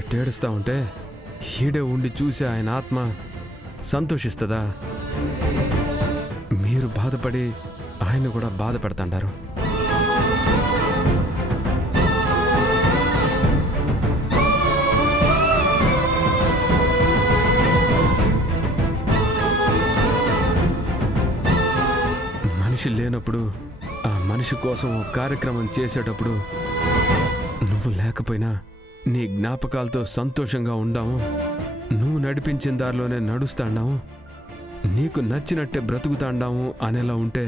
ఏడుస్తున్నట్టు ఏడుస్తూ ఉంటే ఈడే ఉండి చూసి ఆయన ఆత్మ సంతోషిస్తుందా? మీరు బాధపడి ఆయన కూడా బాధ పెడతాండారు. మనిషి లేనప్పుడు ఆ మనిషి కోసం ఒక కార్యక్రమం చేసేటప్పుడు నువ్వు లేకపోయినా నీ జ్ఞాపకాలతో సంతోషంగా ఉండాము, నువ్వు నడిపించిన దారిలోనే నడుస్తాండాము, నీకు నచ్చినట్టే బ్రతుకుతాండాము అనేలా ఉంటే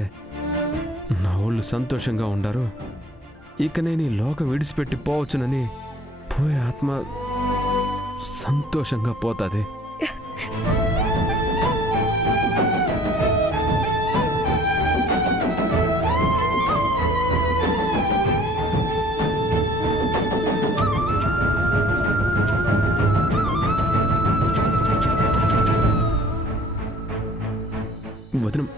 నా వాళ్ళు సంతోషంగా ఉండారు. ఇక నేను ఈ లోకం విడిచిపెట్టి పోవచ్చునని పోయే ఆత్మ సంతోషంగా పోతుంది. వదనం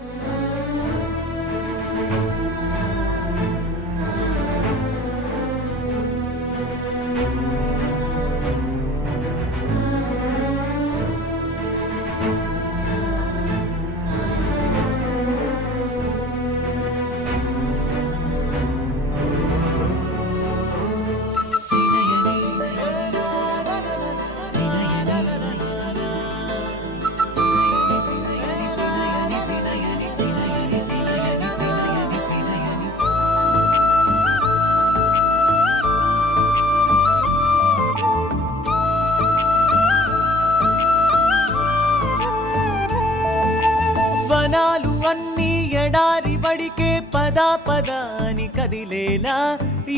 వనాలు అన్నీ ఎడారి బడికే పదా పదా అని కదిలేలా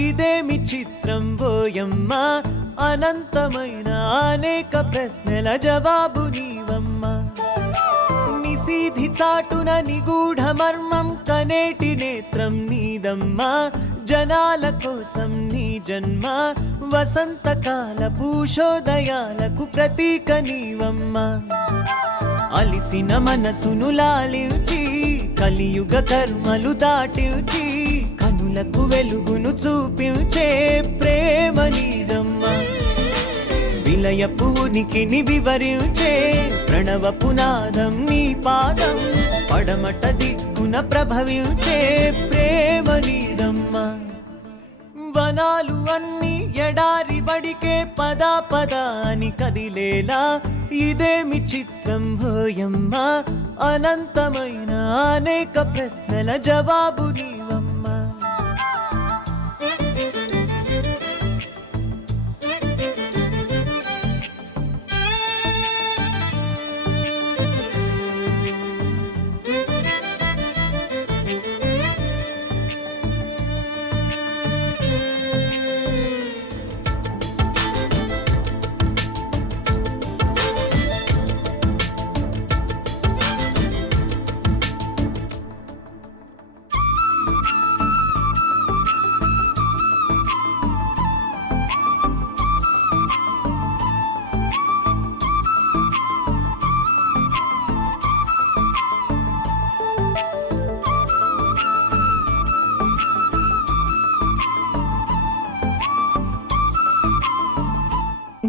ఇదేమి చిత్రం బోయమ్మ, అనంతమైన అనేక ప్రశ్నల జవాబు నీవమ్మ. నిశీధి చాటున నిగూఢ మర్మం కనేటి నేత్రం నీదమ్మా, జనాల కోసం నీ జన్మ వసంతకాల పూషోదయాలకు ప్రతీక నీవమ్మా. అలిసిన మనసును లాలించి కలియుగ కర్మలు దాటించి కనులకు వెలుగును చూపించే ప్రేమ నీదమ్మా. విలయపు ఉనికిని వివరించే ప్రణవ పునాదం నీ పాదం, పడమట దిక్కున ప్రభవించే ప్రేమ నీదమ్మా. వనాలు అన్నీ ఎడారి బడికే పదా పదా అని కదిలేలా ఇదేమి చిత్రం హోయమ్మ, అనంతమైన అనేక ప్రశ్నల జవాబు నీవమ్మ.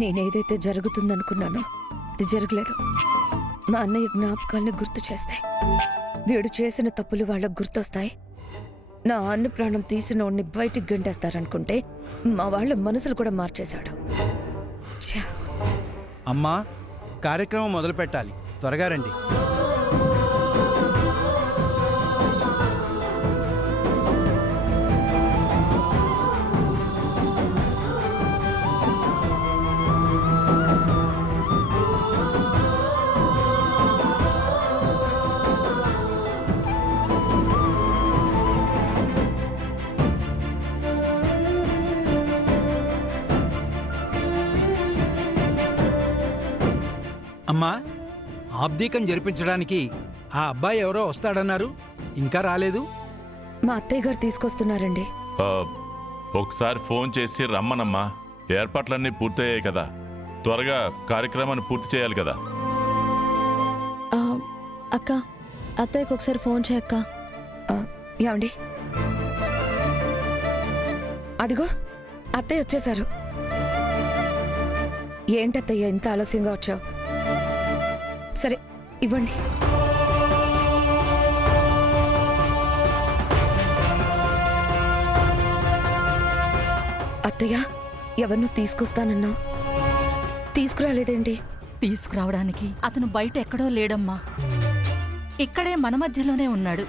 నేనేదైతే జరుగుతుందనుకున్నానో అది జరగలేదు. మా అన్నయ్య జ్ఞాపకాల్ని గుర్తు చేస్తాయి, వీడు చేసిన తప్పులు వాళ్ళకు గుర్తొస్తాయి. నా అన్న ప్రాణం తీసినోడిని బయటికి గంటేస్తారనుకుంటే మా వాళ్ళ మనసులు కూడా మార్చేశాడు. అమ్మా, కార్యక్రమం మొదలు పెట్టాలి, త్వరగా రండి. అమ్మా, ఆబ్దీకం జరిపించడానికి ఆ అబ్బాయి ఎవరో వస్తాడన్నారు, ఇంకా రాలేదు. మా అత్తయ్య గారు తీసుకొస్తున్నారండి. ఒకసారి ఫోన్ చేసి రమ్మనమ్మా, ఏర్పాట్లన్నీ పూర్తయ్యాయి కదా, త్వరగా కార్యక్రమాన్ని పూర్తి చేయాలి కదా. అక్క, అత్తయ్యకు ఒకసారి ఫోన్ చేయక్క. ఏమండి, అదిగో అత్తయ్య వచ్చేశారు. ఏంటత్తయ్య ఇంత ఆలస్యంగా వచ్చావు? సరే ఇవ్వండి. అత్తయ్య, ఎవరినో తీసుకొస్తానన్నావు, తీసుకురాలేదేంటి? తీసుకురావడానికి అతను బయట ఎక్కడో లేడమ్మా, ఇక్కడే మన మధ్యలోనే ఉన్నాడు.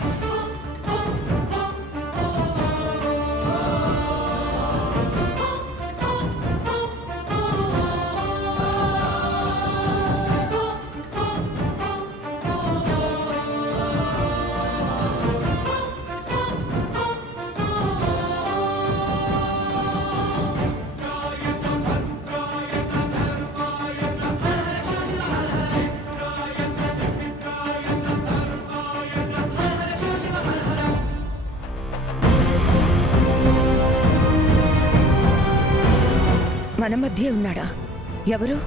మన మధ్య ఉన్నాడా? ఎవరు?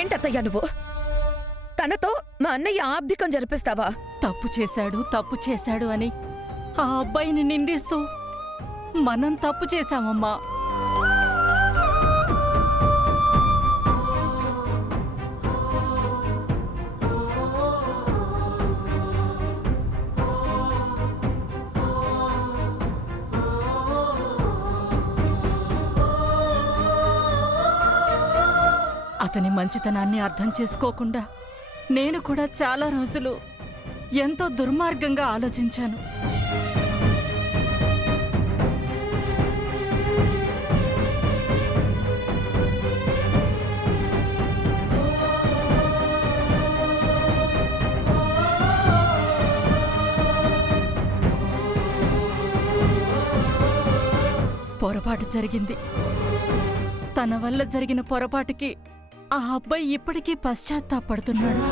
ఏంటత్తయ్యా నువ్వు? తనతో మా అన్నయ్య ఆబ్దికం జరిపిస్తావా? తప్పు చేశాడు అని ఆ అబ్బాయిని నిందిస్తూ మనం తప్పు చేశామమ్మా. అతని మంచితనాన్ని అర్థం చేసుకోకుండా నేను కూడా చాలా రోజులు ఎంతో దుర్మార్గంగా ఆలోచించాను. పొరపాటు జరిగింది. తన వల్ల జరిగిన పొరపాటుకి ఆ అబ్బాయి ఇప్పటికీ పశ్చాత్తాపడుతున్నాడు.